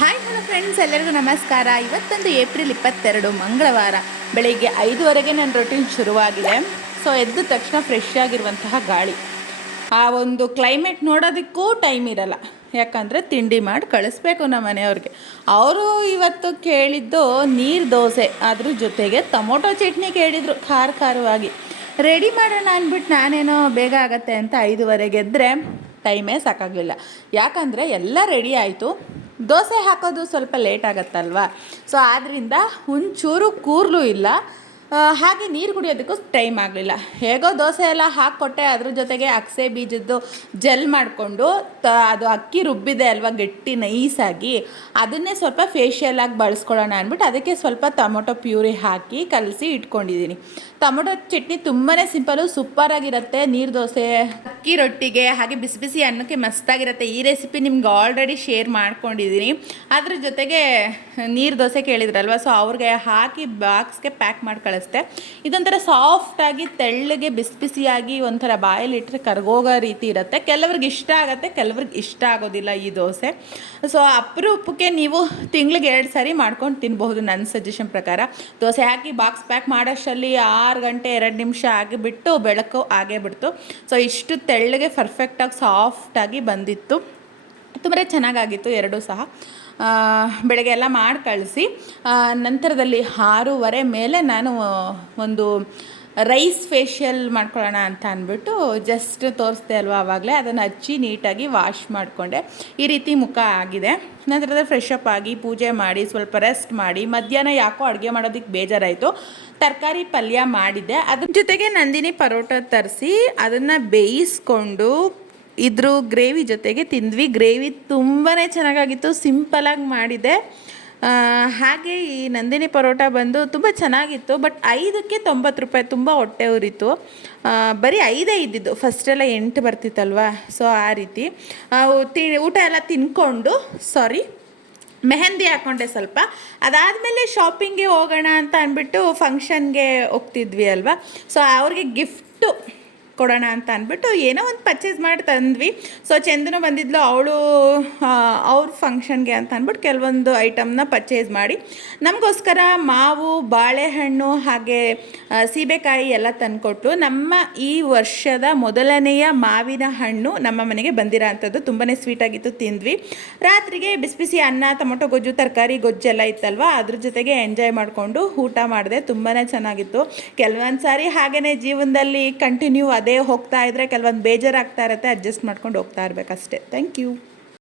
Hi hello friends, ಎಲ್ಲರಿಗೂ ನಮಸ್ಕಾರ. ಇವತ್ತೊಂದು ಏಪ್ರಿಲ್ 22 ಮಂಗಳವಾರ ಬೆಳಿಗ್ಗೆ 5:30ಗೆ ನನ್ನ ರೊಟೀನ್ ಶುರುವಾಗಿದೆ. ಸೊ ಎದ್ದ ತಕ್ಷಣ ಫ್ರೆಶ್ ಆಗಿರುವಂತಹ ಗಾಳಿ, ಆ ಒಂದು ಕ್ಲೈಮೇಟ್ ನೋಡೋದಕ್ಕೂ ಟೈಮ್ ಇರಲ್ಲ. ಯಾಕಂದರೆ ತಿಂಡಿ ಮಾಡಿ ಕಳಿಸ್ಬೇಕು ನಮ್ಮ ಮನೆಯವ್ರಿಗೆ. ಅವರು ಇವತ್ತು ಕೇಳಿದ್ದು ನೀರು ದೋಸೆ, ಅದ್ರ ಜೊತೆಗೆ ಟೊಮೊಟೊ ಚಟ್ನಿ ಕೇಳಿದರು, ಖಾರವಾಗಿ. ರೆಡಿ ಮಾಡೋಣ ಅಂದ್ಬಿಟ್ಟು ನಾನೇನೋ ಬೇಗ ಆಗತ್ತೆ ಅಂತ 5:30ಗೆ ಎದ್ದರೆ ಟೈಮೇ ಸಾಕಾಗಲಿಲ್ಲ. ಯಾಕಂದರೆ ಎಲ್ಲ ರೆಡಿ ಆಯಿತು, ದೋಸೆ ಹಾಕೋದು ಸ್ವಲ್ಪ ಲೇಟ್ ಆಗುತ್ತಲ್ವ. ಸೊ ಆದ್ದರಿಂದ ಒಂಚೂರು ಕೂರ್ಲೂ ಇಲ್ಲ, ಹಾಗೆ ನೀರು ಕುಡಿಯೋದಕ್ಕೂ ಟೈಮ್ ಆಗಲಿಲ್ಲ. ಹೇಗೋ ದೋಸೆ ಎಲ್ಲ ಹಾಕ್ಕೊಟ್ಟೆ, ಅದ್ರ ಜೊತೆಗೆ ಅಗಸೆ ಬೀಜದ್ದು ಜೆಲ್ ಮಾಡಿಕೊಂಡು ಅದು ಅಕ್ಕಿ ರುಬ್ಬಿದೆ ಅಲ್ವಾ ಗಟ್ಟಿ ನೈಸಾಗಿ, ಅದನ್ನೇ ಸ್ವಲ್ಪ ಫೇಶಿಯಲಾಗಿ ಬಳಸ್ಕೊಳ್ಳೋಣ ಅಂದ್ಬಿಟ್ಟು ಅದಕ್ಕೆ ಸ್ವಲ್ಪ ಟೊಮೊಟೊ ಪ್ಯೂರಿ ಹಾಕಿ ಕಲಸಿ ಇಟ್ಕೊಂಡಿದ್ದೀನಿ. ಟೊಮೊಟೊ ಚಟ್ನಿ ತುಂಬಾ ಸಿಂಪಲ್ಲು, ಸೂಪರಾಗಿರುತ್ತೆ. ನೀರು ದೋಸೆ, ಅಕ್ಕಿ ರೊಟ್ಟಿಗೆ, ಹಾಗೆ ಬಿಸಿ ಬಿಸಿ ಅನ್ನಕ್ಕೆ ಮಸ್ತಾಗಿರುತ್ತೆ. ಈ ರೆಸಿಪಿ ನಿಮ್ಗೆ ಆಲ್ರೆಡಿ ಶೇರ್ ಮಾಡ್ಕೊಂಡಿದ್ದೀನಿ. ಅದ್ರ ಜೊತೆಗೆ ನೀರು ದೋಸೆ ಕೇಳಿದ್ರಲ್ವ, ಸೊ ಅವ್ರಿಗೆ ಹಾಕಿ ಬಾಕ್ಸ್ಗೆ ಪ್ಯಾಕ್ ಮಾಡಿ ಕಳಿಸ್ದೆ. ಇದೊಂಥರ ಸಾಫ್ಟಾಗಿ ತೆಳ್ಳಗೆ ಬಿಸಿ ಬಿಸಿಯಾಗಿ ಒಂಥರ ಬಾಯಲ್ಲಿಟ್ಟರೆ ಕರ್ಗೋಗೋ ರೀತಿ ಇರುತ್ತೆ. ಕೆಲವ್ರಿಗೆ ಇಷ್ಟ ಆಗುತ್ತೆ, ಕೆಲವ್ರಿಗೆ ಇಷ್ಟ ಆಗೋದಿಲ್ಲ ಈ ದೋಸೆ. ಸೊ ಅಪರೂಪಕ್ಕೆ ನೀವು ತಿಂಗಳಿಗೆ 2 ಸಾರಿ ಮಾಡ್ಕೊಂಡು ತಿನ್ಬಹುದು ನನ್ನ ಸಜೆಷನ್ ಪ್ರಕಾರ. ದೋಸೆ ಹಾಕಿ ಬಾಕ್ಸ್ ಪ್ಯಾಕ್ ಮಾಡೋಷ್ಟರಲ್ಲಿ 6 ಗಂಟೆ 2 ನಿಮಿಷ ಆಗಿಬಿಟ್ಟು ಬೆಳಕು ಆಗೇ ಬಿಡ್ತು. ಸೊ ಇಷ್ಟು ತೆಳ್ಳಗೆ ಪರ್ಫೆಕ್ಟಾಗಿ ಸಾಫ್ಟಾಗಿ ಬಂದಿತ್ತು, ತುಂಬಾ ಚೆನ್ನಾಗಾಗಿತ್ತು ಎರಡೂ ಸಹ. ಬೆಳಗ್ಗೆ ಎಲ್ಲ ಮಾಡಿ ಕಳಿಸಿ ನಂತರದಲ್ಲಿ 6:30 ಮೇಲೆ ನಾನು ಒಂದು ರೈಸ್ ಫೇಶಿಯಲ್ ಮಾಡ್ಕೊಳ್ಳೋಣ ಅಂತ ಅಂದ್ಬಿಟ್ಟು ಜಸ್ಟ್ ತೋರಿಸ್ದೆ ಅಲ್ವ, ಆವಾಗಲೇ ಅದನ್ನು ಹಚ್ಚಿ ನೀಟಾಗಿ ವಾಶ್ ಮಾಡಿಕೊಂಡೆ. ಈ ರೀತಿ ಮುಖ ಆಗಿದೆ. ನಂತರದ ಫ್ರೆಶ್ ಅಪ್ ಆಗಿ ಪೂಜೆ ಮಾಡಿ ಸ್ವಲ್ಪ ರೆಸ್ಟ್ ಮಾಡಿ, ಮಧ್ಯಾಹ್ನ ಯಾಕೋ ಅಡುಗೆ ಮಾಡೋದಕ್ಕೆ ಬೇಜಾರಾಯಿತು. ತರಕಾರಿ ಪಲ್ಯ ಮಾಡಿದ್ದೆ, ಅದ್ರ ಜೊತೆಗೆ ನಂದಿನಿ ಪರೋಟ ತರಿಸಿ ಅದನ್ನು ಬೇಯಿಸ್ಕೊಂಡು ಇದ್ರ ಗ್ರೇವಿ ಜೊತೆಗೆ ತಿಂದ್ವಿ. ಗ್ರೇವಿ ತುಂಬಾ ಚೆನ್ನಾಗಾಗಿತ್ತು, ಸಿಂಪಲಾಗಿ ಮಾಡಿದೆ. ಹಾಗೆ ಈ ನಂದಿನಿ ಪರೋಟ ಬಂದು ತುಂಬ ಚೆನ್ನಾಗಿತ್ತು. ಬಟ್ 5ಕ್ಕೆ 90 ರೂಪಾಯಿ, ತುಂಬ ಹೊಟ್ಟೆ ಉರಿತು. ಬರೀ 5 ಇದ್ದಿದ್ದು, ಫಸ್ಟೆಲ್ಲ 8 ಬರ್ತಿತ್ತಲ್ವ. ಸೊ ಆ ರೀತಿ ಊಟ ಎಲ್ಲ ತಿನ್ಕೊಂಡು ಮೆಹಂದಿ ಹಾಕ್ಕೊಂಡೆ ಸ್ವಲ್ಪ. ಅದಾದಮೇಲೆ ಶಾಪಿಂಗ್ಗೆ ಹೋಗೋಣ ಅಂತ ಅಂದ್ಬಿಟ್ಟು ಫಂಕ್ಷನ್ಗೆ ಹೋಗ್ತಿದ್ವಿ ಅಲ್ವಾ. ಸೊ ಅವ್ರಿಗೆ ಗಿಫ್ಟು ಕೊಡೋಣ ಅಂತ ಅಂದ್ಬಿಟ್ಟು ಏನೋ ಒಂದು ಪರ್ಚೇಸ್ ಮಾಡಿ ತಂದ್ವಿ. ಸೊ ಚಂದನು ಬಂದಿದ್ಲು, ಅವಳು ಅವ್ರ ಫಂಕ್ಷನ್ಗೆ ಅಂತ ಅಂದ್ಬಿಟ್ಟು ಕೆಲವೊಂದು ಐಟಮ್ನ ಪರ್ಚೇಸ್ ಮಾಡಿ ನಮಗೋಸ್ಕರ ಮಾವು, ಬಾಳೆಹಣ್ಣು ಹಾಗೆ ಸೀಬೆಕಾಯಿ ಎಲ್ಲ ತಂದುಕೊಟ್ಲು. ನಮ್ಮ ಈ ವರ್ಷದ ಮೊದಲನೆಯ ಮಾವಿನ ಹಣ್ಣು ನಮ್ಮ ಮನೆಗೆ ಬಂದಿರೋ ಅಂಥದ್ದು, ತುಂಬಾ ಸ್ವೀಟಾಗಿತ್ತು, ತಿಂದ್ವಿ. ರಾತ್ರಿಗೆ ಬಿಸಿ ಬಿಸಿ ಅನ್ನ, ಟೊಮೊಟೊ ಗೊಜ್ಜು, ತರಕಾರಿ ಗೊಜ್ಜೆಲ್ಲ ಇತ್ತಲ್ವ, ಅದ್ರ ಜೊತೆಗೆ ಎಂಜಾಯ್ ಮಾಡಿಕೊಂಡು ಊಟ ಮಾಡಿದೆ. ತುಂಬಾ ಚೆನ್ನಾಗಿತ್ತು. ಕೆಲವೊಂದು ಸಾರಿ ಹಾಗೆಯೇ ಜೀವನದಲ್ಲಿ ಕಂಟಿನ್ಯೂ ಅದೇ ಹೋಗ್ತಾ ಇದ್ದರೆ ಕೆಲವೊಂದು ಬೇಜಾರಾಗ್ತಾ ಇರುತ್ತೆ, ಅಡ್ಜಸ್ಟ್ ಮಾಡ್ಕೊಂಡು ಹೋಗ್ತಾ ಇರಬೇಕಷ್ಟೇ. Thank you.